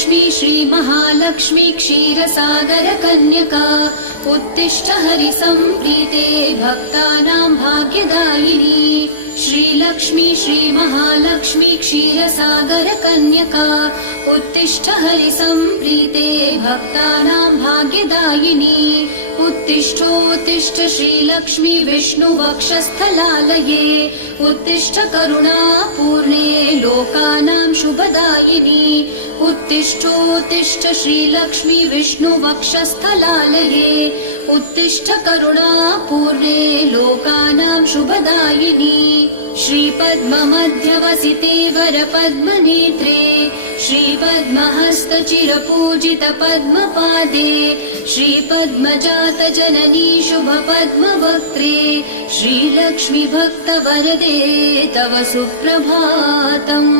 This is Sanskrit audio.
श्रीलक्ष्मी श्रीमहालक्ष्मी क्षीरसागरकन्यका उत्तिष्ठ हरिसम्प्रीते भक्तानां भाग्यदायिनी। श्रीलक्ष्मी श्रीमहालक्ष्मी क्षीरसागरकन्यका उत्तिष्ठ हरिसम्प्रीते भक्तानां भाग्यदायिनी। उत्तिष्ठोत्तिष्ठ श्रीलक्ष्मी विष्णुवक्षस्थलालये उत्तिष्ठ करुणापूर्णे लोकानां शुभदायिनी। उत्तिष्ठोत्तिष्ठ श्रीलक्ष्मी विष्णुवक्षस्थलालये उत्तिष्ठ करुणापूर्णे लोकानां शुभदायिनी। श्रीपद्ममध्यवसिते वरपद्मनेत्रे श्रीपद्महस्तचिरपूजित पद्मपादे श्रीपद्मजातजननी शुभपद्मवक्त्रे श्रीलक्ष्मी भक्तवरदे तव सुप्रभातम्।